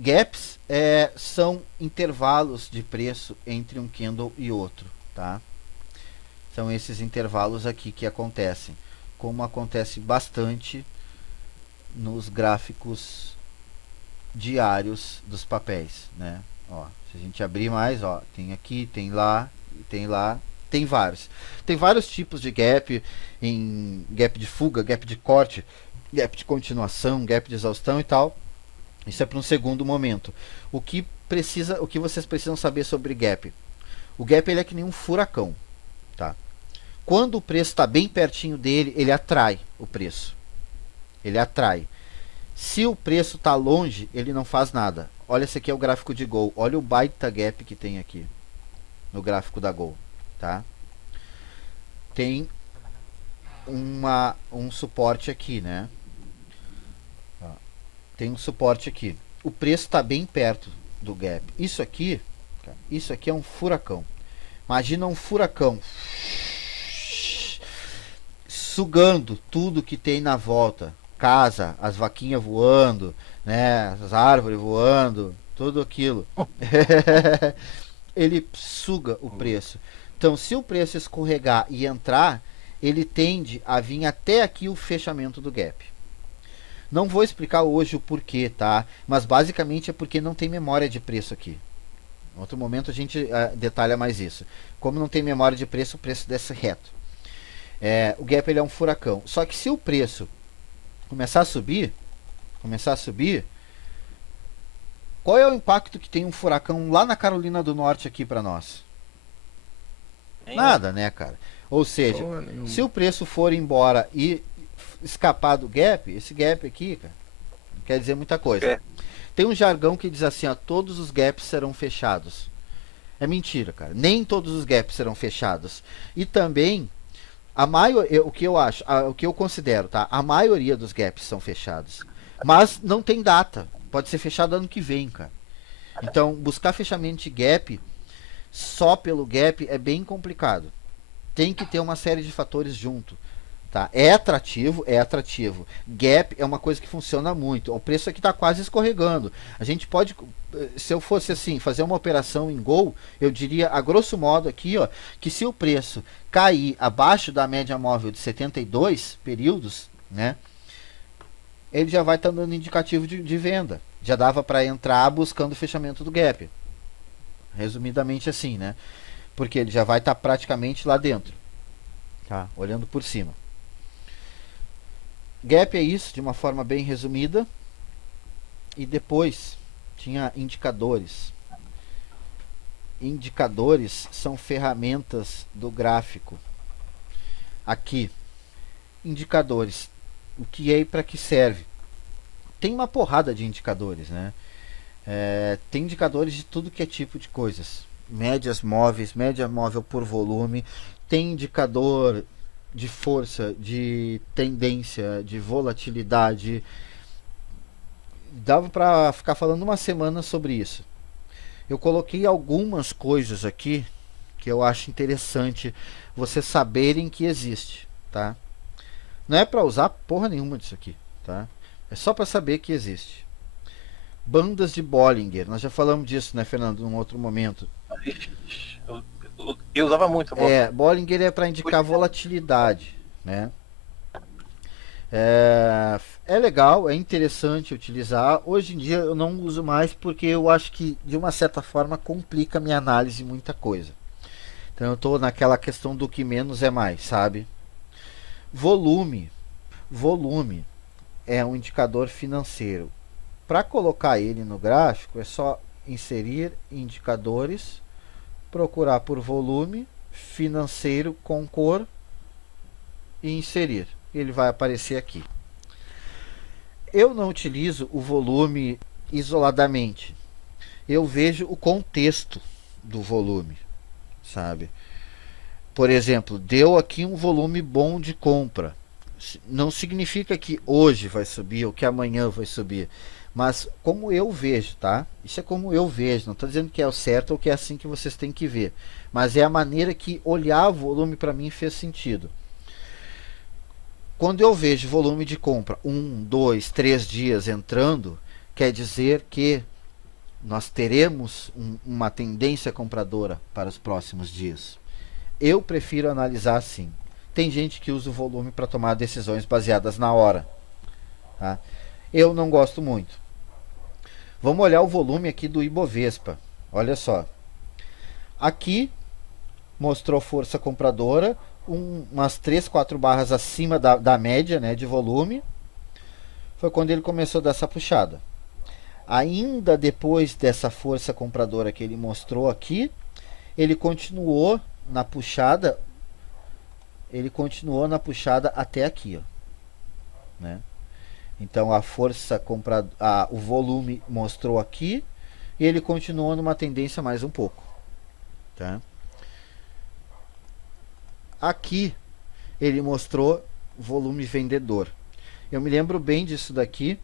Gaps são intervalos de preço entre um candle e outro, tá? São esses intervalos aqui que acontecem, como acontece bastante nos gráficos diários dos papéis, né? Ó, se a gente abrir mais, ó, tem aqui, tem lá, tem vários. Tem vários tipos de gap, em gap de fuga, gap de corte, gap de continuação, gap de exaustão e tal. Isso é para um segundo momento. O que vocês precisam saber sobre gap? O gap ele é que nem um furacão, tá? Quando o preço está bem pertinho dele, ele atrai o preço. Ele atrai. Se o preço está longe, ele não faz nada. Olha, esse aqui é o gráfico de Gol. Olha o baita gap que tem aqui no gráfico da Gol, tá? Tem um suporte aqui, né? Tem um suporte aqui. O preço está bem perto do gap. Isso aqui é um furacão. Imagina um furacão sugando tudo que tem na volta. Casa, as vaquinhas voando, né? As árvores voando, tudo aquilo. Ele suga o preço. Então, se o preço escorregar e entrar, ele tende a vir até aqui o fechamento do gap. Não vou explicar hoje o porquê, tá? Mas basicamente é porque não tem memória de preço aqui. Em outro momento a gente detalha mais isso. Como não tem memória de preço, o preço desce reto. O gap ele é um furacão. Só que se o preço começar a subir, qual é o impacto que tem um furacão lá na Carolina do Norte aqui para nós? Nada, né, cara? Ou seja, se o preço for embora e escapar do gap, esse gap aqui, cara, não quer dizer muita coisa. Tem um jargão que diz assim, ó, todos os gaps serão fechados. É mentira, cara. Nem todos os gaps serão fechados. E também o que eu acho, o que eu considero, tá? A maioria dos gaps são fechados. Mas não tem data. Pode ser fechado ano que vem, cara. Então, buscar fechamento de gap só pelo gap é bem complicado. Tem que ter uma série de fatores junto. Tá? É atrativo. Gap é uma coisa que funciona muito. O preço aqui está quase escorregando. A gente pode, se eu fosse assim, fazer uma operação em Gol, eu diria, a grosso modo aqui, ó, que se o preço cair abaixo da média móvel de 72 períodos, né, ele já vai estar dando indicativo de venda. Já dava para entrar buscando o fechamento do gap. Resumidamente assim, né? Porque ele já vai estar praticamente lá dentro. Tá? Olhando por cima. Gap é isso, de uma forma bem resumida. E depois tinha indicadores. Indicadores são ferramentas do gráfico. Aqui, indicadores. O que é e para que serve? Tem uma porrada de indicadores, né? Tem indicadores de tudo que é tipo de coisas. Médias móveis, média móvel por volume. Tem indicador de força, de tendência, de volatilidade. Dava para ficar falando uma semana sobre isso. Eu coloquei algumas coisas aqui que eu acho interessante vocês saberem que existe, tá? Não é para usar porra nenhuma disso aqui, tá? É só para saber que existe. Bandas de Bollinger, nós já falamos disso, né, Fernando, num outro momento. Eu usava muito. Bollinger é para indicar volatilidade, né? É legal, é interessante utilizar. Hoje em dia eu não uso mais porque eu acho que de uma certa forma complica a minha análise muita coisa. Então eu estou naquela questão do que menos é mais, sabe? Volume é um indicador financeiro. Para colocar ele no gráfico é só inserir indicadores, procurar por volume financeiro com cor e inserir. Ele vai aparecer aqui. Eu não utilizo o volume isoladamente. Eu vejo o contexto do volume, sabe? Por exemplo, deu aqui um volume bom de compra. Não significa que hoje vai subir ou que amanhã vai subir. Mas como eu vejo, tá? Isso é como eu vejo. Não estou dizendo que é o certo ou que é assim que vocês têm que ver. Mas é a maneira que olhar o volume para mim fez sentido. Quando eu vejo volume de compra 1, 2, 3 dias entrando, quer dizer que nós teremos uma tendência compradora para os próximos dias? Eu prefiro analisar assim. Tem gente que usa o volume para tomar decisões baseadas na hora. Tá? Eu não gosto muito. Vamos olhar o volume aqui do Ibovespa. Olha só. Aqui mostrou força compradora, umas 3, 4 barras acima da média, né, de volume. Foi quando ele começou a dar essa puxada. Ainda depois dessa força compradora que ele mostrou aqui, ele continuou na puxada. Ele continuou na puxada até aqui, ó, né? Então a força compradora, o volume mostrou aqui e ele continuou numa tendência mais um pouco, tá? Aqui ele mostrou volume vendedor. Eu me lembro bem disso daqui.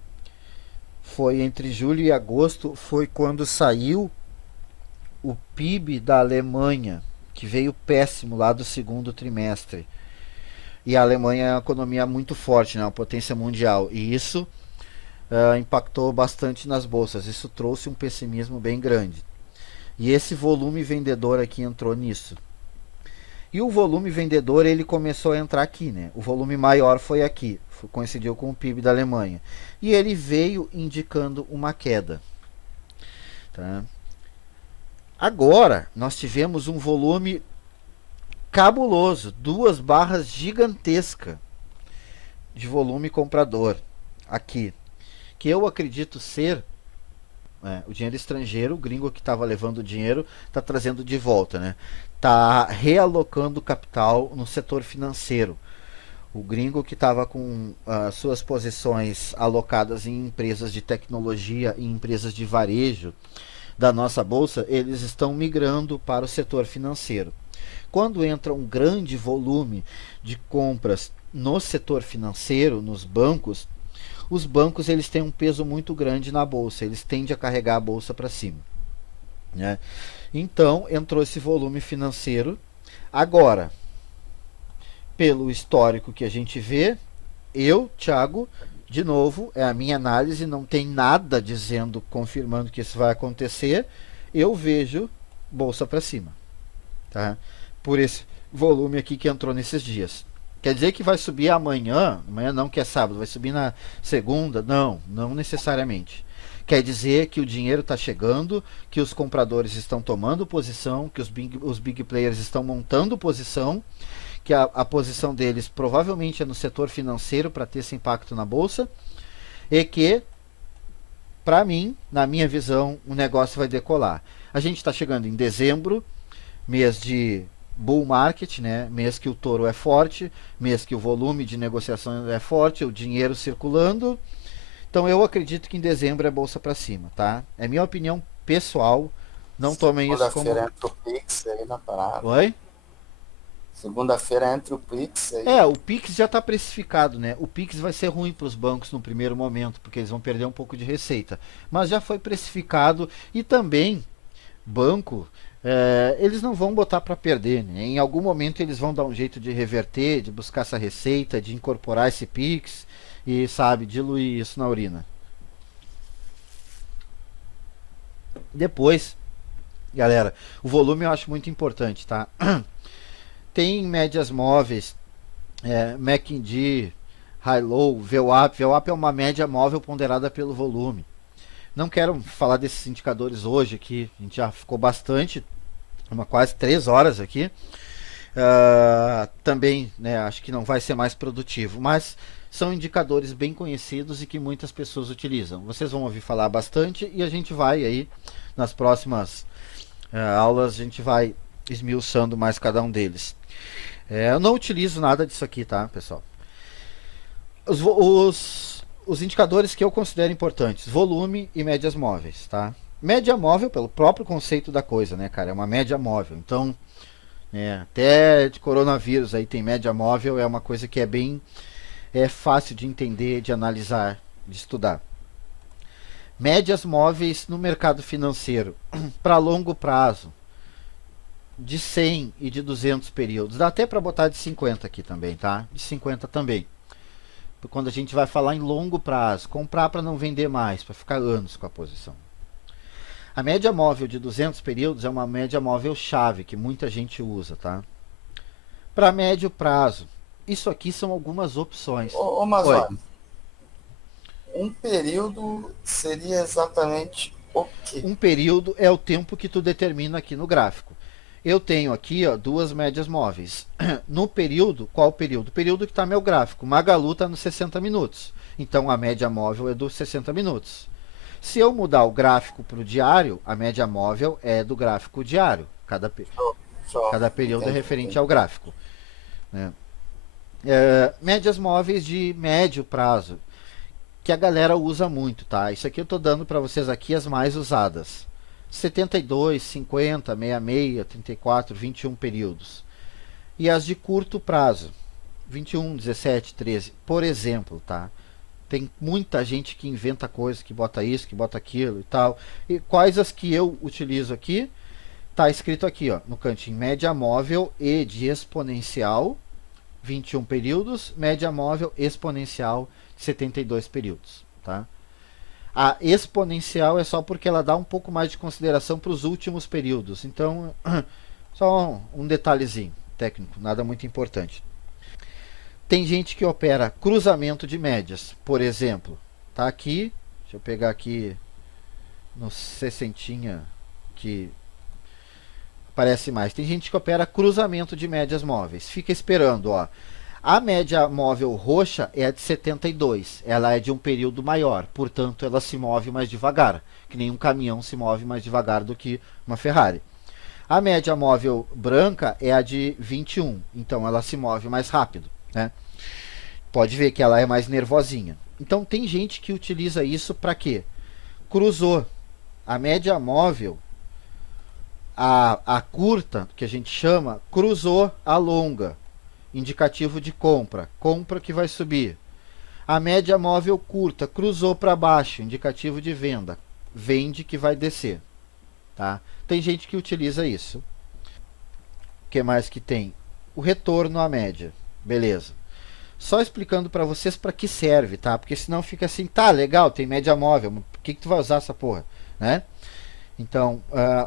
Foi entre julho e agosto, foi quando saiu o PIB da Alemanha, que veio péssimo lá do segundo trimestre. E a Alemanha é uma economia muito forte, né, uma potência mundial. E isso impactou bastante nas bolsas. Isso trouxe um pessimismo bem grande. E esse volume vendedor aqui entrou nisso. E o volume vendedor ele começou a entrar aqui, né? O volume maior foi aqui, coincidiu com o PIB da Alemanha. E ele veio indicando uma queda. Tá? Agora, nós tivemos um volume cabuloso, 2 barras gigantescas de volume comprador aqui. Que eu acredito ser o dinheiro estrangeiro, o gringo que estava levando o dinheiro, está trazendo de volta, né? Está realocando capital no setor financeiro. O gringo que estava com suas posições alocadas em empresas de tecnologia e empresas de varejo da nossa bolsa, eles estão migrando para o setor financeiro. Quando entra um grande volume de compras no setor financeiro, nos bancos, os bancos eles têm um peso muito grande na bolsa, eles tendem a carregar a bolsa para cima, né? Então entrou esse volume financeiro. Agora, pelo histórico que a gente vê, eu, Thiago, de novo, é a minha análise, não tem nada dizendo, confirmando que isso vai acontecer, eu vejo bolsa para cima, tá? Por esse volume aqui que entrou nesses dias. Quer dizer que vai subir amanhã não, que é sábado, vai subir na segunda? Não, não necessariamente. Quer dizer que o dinheiro está chegando, que os compradores estão tomando posição, que os big players estão montando posição, que a posição deles provavelmente é no setor financeiro para ter esse impacto na bolsa, e que, para mim, na minha visão, o negócio vai decolar. A gente está chegando em dezembro, mês de bull market, né? Mês que o touro é forte, mês que o volume de negociação é forte, o dinheiro circulando. Então eu acredito que em dezembro é bolsa para cima, tá? É minha opinião pessoal. Não tomem isso como... Segunda-feira entra o Pix aí na parada. Oi? Segunda-feira entra o Pix aí. O Pix já está precificado, né? O Pix vai ser ruim para os bancos no primeiro momento, porque eles vão perder um pouco de receita. Mas já foi precificado e também banco... eles não vão botar para perder, né? Em algum momento eles vão dar um jeito de reverter, de buscar essa receita, de incorporar esse Pix e, sabe, diluir isso na urina. Depois, galera, o volume eu acho muito importante, tá? Tem médias móveis, MACD, High Low, VWAP. VWAP é uma média móvel ponderada pelo volume. Não quero falar desses indicadores hoje aqui, a gente já ficou bastante, quase 3 horas aqui. Também, né, acho que não vai ser mais produtivo, mas são indicadores bem conhecidos e que muitas pessoas utilizam. Vocês vão ouvir falar bastante e a gente vai aí, nas próximas aulas, a gente vai esmiuçando mais cada um deles. Eu não utilizo nada disso aqui, tá, pessoal? Os indicadores que eu considero importantes, volume e médias móveis, tá? Média móvel, pelo próprio conceito da coisa, né, cara? É uma média móvel. Então, até de coronavírus aí tem média móvel, é uma coisa que é bem fácil de entender, de analisar, de estudar. Médias móveis no mercado financeiro, para longo prazo, de 100 e de 200 períodos. Dá até para botar de 50 aqui também, tá? De 50 também. Quando a gente vai falar em longo prazo, comprar para não vender mais, para ficar anos com a posição. A média móvel de 200 períodos é uma média móvel chave que muita gente usa, tá? Para médio prazo, isso aqui são algumas opções. Mas olha, um período seria exatamente o quê? Um período é o tempo que tu determina aqui no gráfico. Eu tenho aqui, ó, duas médias móveis. No período, qual período? O período que está meu gráfico. Magalu está nos 60 minutos. Então a média móvel é dos 60 minutos. Se eu mudar o gráfico para o diário, a média móvel é do gráfico diário. Cada período é referente ao gráfico. Né? Médias móveis de médio prazo, que a galera usa muito, tá? Isso aqui eu estou dando para vocês aqui as mais usadas. 72, 50, 66, 34, 21 períodos. E as de curto prazo, 21, 17, 13, por exemplo, tá? Tem muita gente que inventa coisas, que bota isso, que bota aquilo e tal. E quais as que eu utilizo aqui? Tá escrito aqui, ó, no cantinho, média móvel e de exponencial, 21 períodos, média móvel exponencial, 72 períodos, tá? A exponencial é só porque ela dá um pouco mais de consideração para os últimos períodos. Então, só um detalhezinho técnico, nada muito importante. Tem gente que opera cruzamento de médias, por exemplo. Tá aqui, deixa eu pegar aqui no 60 que aparece mais. Tem gente que opera cruzamento de médias móveis. Fica esperando, ó. A média móvel roxa é a de 72, ela é de um período maior, portanto ela se move mais devagar, que nem um caminhão se move mais devagar do que uma Ferrari. A média móvel branca é a de 21, então ela se move mais rápido, né? Pode ver que ela é mais nervosinha. Então tem gente que utiliza isso para quê? Cruzou a média móvel, a curta, que a gente chama, cruzou a longa. Indicativo de compra, compra que vai subir. A média móvel curta cruzou para baixo, indicativo de venda, vende que vai descer, tá? Tem gente que utiliza isso. O que mais que tem? O retorno à média, beleza. Só explicando para vocês para que serve, tá? Porque senão fica assim, tá, legal, tem média móvel, mas por que tu vai usar essa porra, né? Então,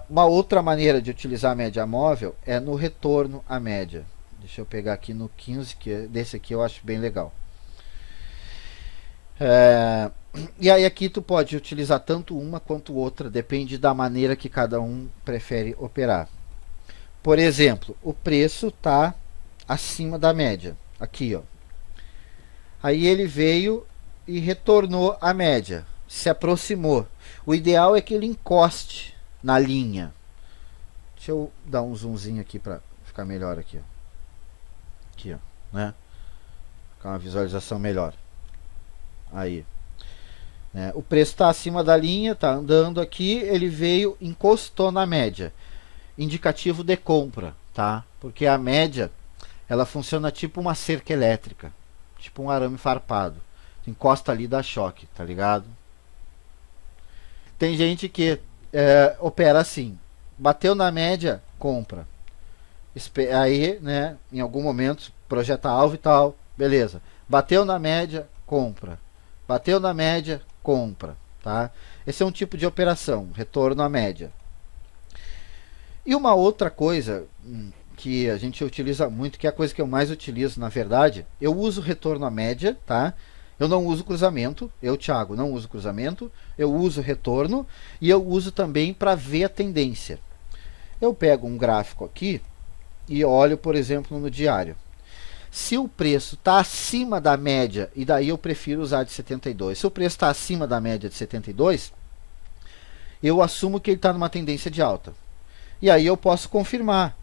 uma outra maneira de utilizar a média móvel é no retorno à média. Deixa eu pegar aqui no 15, que desse aqui eu acho bem legal. E aí aqui tu pode utilizar tanto uma quanto outra, depende da maneira que cada um prefere operar. Por exemplo, o preço está acima da média, aqui, ó. Aí ele veio e retornou à média, se aproximou. O ideal é que ele encoste na linha. Deixa eu dar um zoomzinho aqui para ficar melhor aqui, ó. Aqui, ó, né? Com uma visualização melhor. Aí, né? O preço está acima da linha, está andando aqui, ele veio, encostou na média. Indicativo de compra, tá? Porque a média, ela funciona tipo uma cerca elétrica, tipo um arame farpado. Encosta ali, dá choque, tá ligado? Tem gente que opera assim, bateu na média, compra. Aí, né, em algum momento, projeta alvo e tal, beleza. Bateu na média, compra. Bateu na média, compra, tá? Esse é um tipo de operação, retorno à média. E uma outra coisa que a gente utiliza muito, que é a coisa que eu mais utilizo, na verdade, eu uso retorno à média, tá? Eu não uso cruzamento, eu, Thiago, não uso cruzamento, eu uso retorno e eu uso também para ver a tendência. Eu pego um gráfico aqui e olho, por exemplo, no diário. Se o preço está acima da média, e daí eu prefiro usar de 72. Se o preço está acima da média de 72, eu assumo que ele está numa tendência de alta. E aí eu posso confirmar.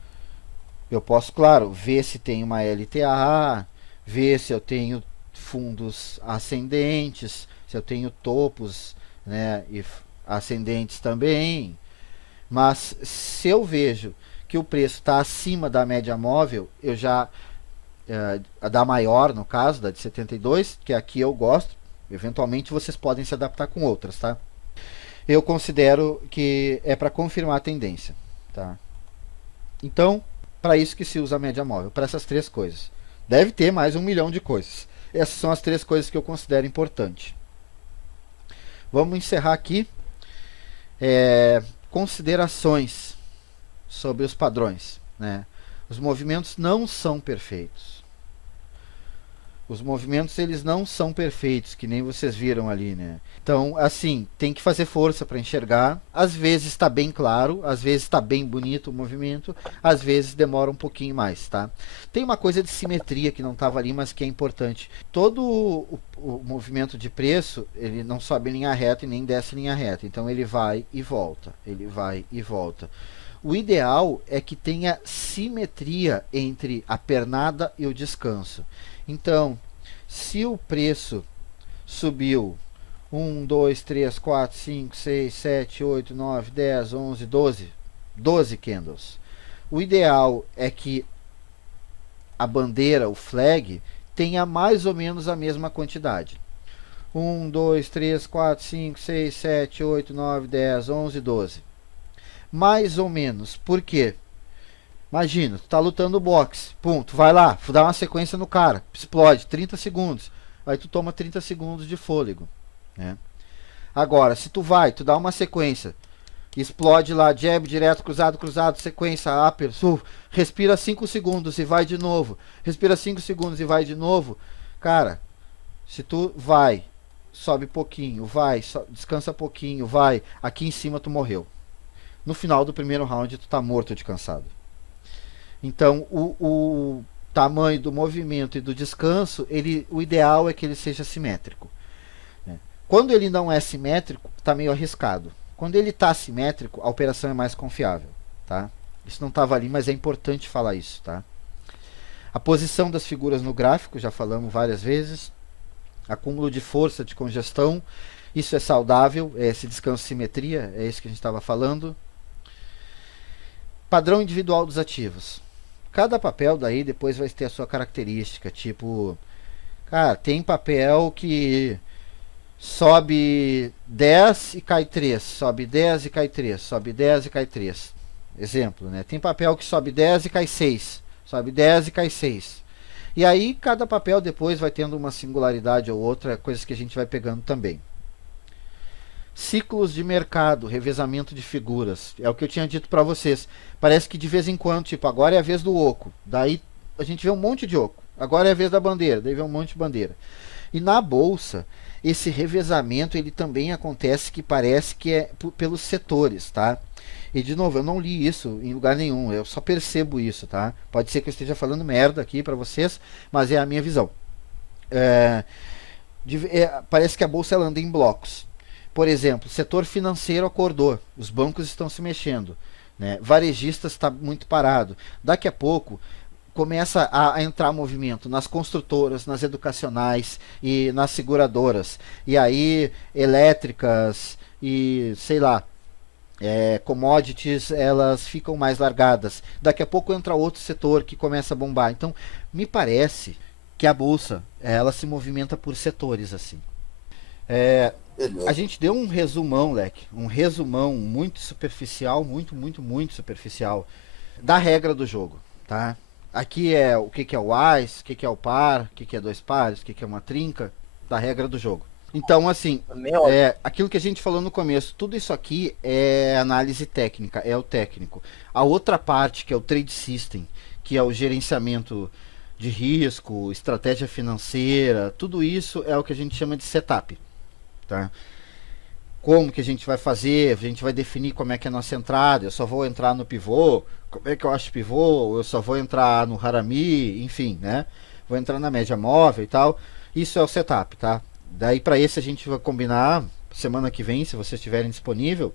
Eu posso, claro, ver se tem uma LTA, ver se eu tenho fundos ascendentes, se eu tenho topos, né, e ascendentes também. Mas se eu vejo que o preço está acima da média móvel, eu já a da maior, no caso, da de 72, que aqui eu gosto, eventualmente vocês podem se adaptar com outras, tá? Eu considero que é para confirmar a tendência, tá? Então, para isso que se usa a média móvel, para essas três coisas. Deve ter mais 1 milhão de coisas. Essas são as três coisas que eu considero importante. Vamos encerrar aqui. Considerações sobre os padrões, né? Os movimentos não são perfeitos. Os movimentos, eles não são perfeitos, que nem vocês viram ali, né? Então, assim, tem que fazer força para enxergar. Às vezes está bem claro, às vezes está bem bonito o movimento, às vezes demora um pouquinho mais, tá? Tem uma coisa de simetria que não estava ali, mas que é importante. Todo o movimento de preço, ele não sobe em linha reta e nem desce em linha reta. Então, ele vai e volta, ele vai e volta. O ideal é que tenha simetria entre a pernada e o descanso. Então, se o preço subiu 1, 2, 3, 4, 5, 6, 7, 8, 9, 10, 11, 12 candles. O ideal é que a bandeira, o flag, tenha mais ou menos a mesma quantidade. 1, 2, 3, 4, 5, 6, 7, 8, 9, 10, 11, 12. Mais ou menos. Por quê? Imagina, tu tá lutando boxe, pum, tu vai lá, dá uma sequência no cara, explode, 30 segundos, aí tu toma 30 segundos de fôlego, né? Agora, se tu dá uma sequência, explode lá, jab, direto, cruzado, cruzado, sequência, upper, respira 5 segundos e vai de novo, respira 5 segundos e vai de novo, cara, se tu sobe pouquinho, descansa pouquinho, aqui em cima tu morreu. No final do primeiro round tu tá morto de cansado. Então, o tamanho do movimento e do descanso, o ideal é que ele seja simétrico, né? Quando ele não é simétrico, está meio arriscado. Quando ele está simétrico, a operação é mais confiável, tá? Isso não estava ali, mas é importante falar isso, tá? A posição das figuras no gráfico, já falamos várias vezes. Acúmulo de força, de congestão, isso é saudável, esse descanso simetria, é isso que a gente estava falando. Padrão individual dos ativos. Cada papel daí depois vai ter a sua característica, tipo, cara, tem papel que sobe 10 e cai 3, sobe 10 e cai 3, sobe 10 e cai 3. Exemplo, né? Tem papel que sobe 10 e cai 6, sobe 10 e cai 6. E aí cada papel depois vai tendo uma singularidade ou outra, coisas que a gente vai pegando também. Ciclos de mercado, revezamento de figuras. É o que eu tinha dito para vocês. Parece que de vez em quando, tipo, agora é a vez do oco. Daí a gente vê um monte de oco. Agora é a vez da bandeira. Daí vê um monte de bandeira. E na bolsa, esse revezamento ele também acontece, que parece que é pelos setores, tá? E de novo, eu não li isso em lugar nenhum. Eu só percebo isso, tá? Pode ser que eu esteja falando merda aqui para vocês, mas é a minha visão. Parece que a bolsa ela anda em blocos. Por exemplo, o setor financeiro acordou, os bancos estão se mexendo, né? Varejistas está muito parado. Daqui a pouco começa a entrar movimento nas construtoras, nas educacionais e nas seguradoras. E aí elétricas e sei lá, commodities, elas ficam mais largadas. Daqui a pouco entra outro setor que começa a bombar. Então, me parece que a bolsa ela se movimenta por setores assim. A gente deu um resumão, Leque, um resumão muito superficial, muito superficial da regra do jogo, tá? Aqui é o que é o ás, o que é o par, o que é dois pares, o que é uma trinca, da regra do jogo. Então, assim, aquilo que a gente falou no começo, tudo isso aqui é análise técnica, é o técnico. A outra parte, que é o trade system, que é o gerenciamento de risco, estratégia financeira, tudo isso é o que a gente chama de setup. Tá? Como que a gente vai fazer, a gente vai definir como é que é a nossa entrada, eu só vou entrar no pivô, como é que eu acho pivô, eu só vou entrar no Harami, enfim, né? Vou entrar na média móvel e tal. Isso é o setup, tá? Daí para esse a gente vai combinar semana que vem, se vocês estiverem disponível.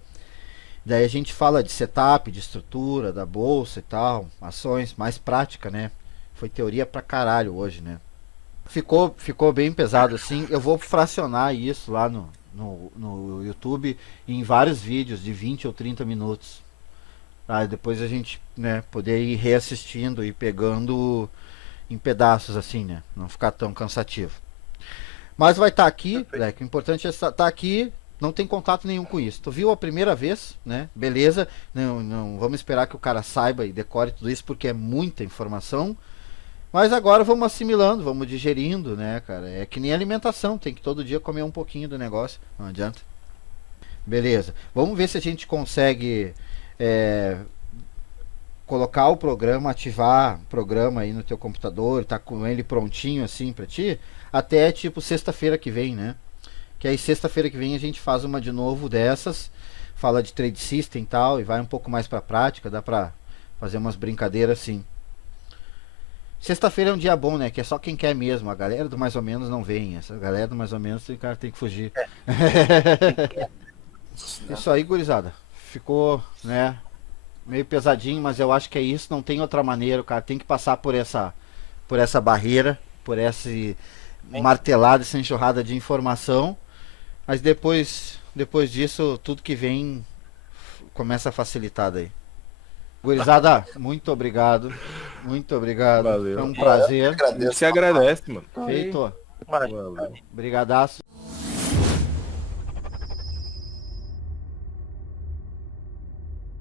Daí a gente fala de setup, de estrutura, da bolsa e tal, ações, mais prática, né? Foi teoria pra caralho hoje, né? Ficou bem pesado assim. Eu vou fracionar isso lá no YouTube em vários vídeos de 20 ou 30 minutos. Pra depois a gente, né, poder ir reassistindo e pegando em pedaços assim, né? Não ficar tão cansativo. Mas vai estar aqui, Leque, o importante é estar aqui, não tem contato nenhum com isso. Tu viu a primeira vez, né? Beleza, não vamos esperar que o cara saiba e decore tudo isso, porque é muita informação. Mas agora vamos assimilando, vamos digerindo, né, cara? É que nem alimentação, tem que todo dia comer um pouquinho do negócio, não adianta. Beleza. Vamos ver se a gente consegue colocar o programa, ativar o programa aí no teu computador, tá com ele prontinho assim pra ti, até tipo sexta-feira que vem, né? Que aí sexta-feira que vem a gente faz uma de novo dessas, fala de trade system e tal, e vai um pouco mais pra prática, dá pra fazer umas brincadeiras assim. Sexta-feira é um dia bom, né? Que é só quem quer mesmo. A galera do mais ou menos não vem. Essa galera do mais ou menos o cara tem que fugir. Isso aí, gurizada. Ficou, né? Meio pesadinho, mas eu acho que é isso. Não tem outra maneira. O cara tem que passar por essa barreira, por esse martelada, essa enxurrada de informação. Mas depois disso, tudo que vem começa a facilitar daí. Gurizada, muito obrigado. Muito obrigado. Valeu. Foi um prazer. A gente se agradece, mano. Feito. Valeu. Brigadaço.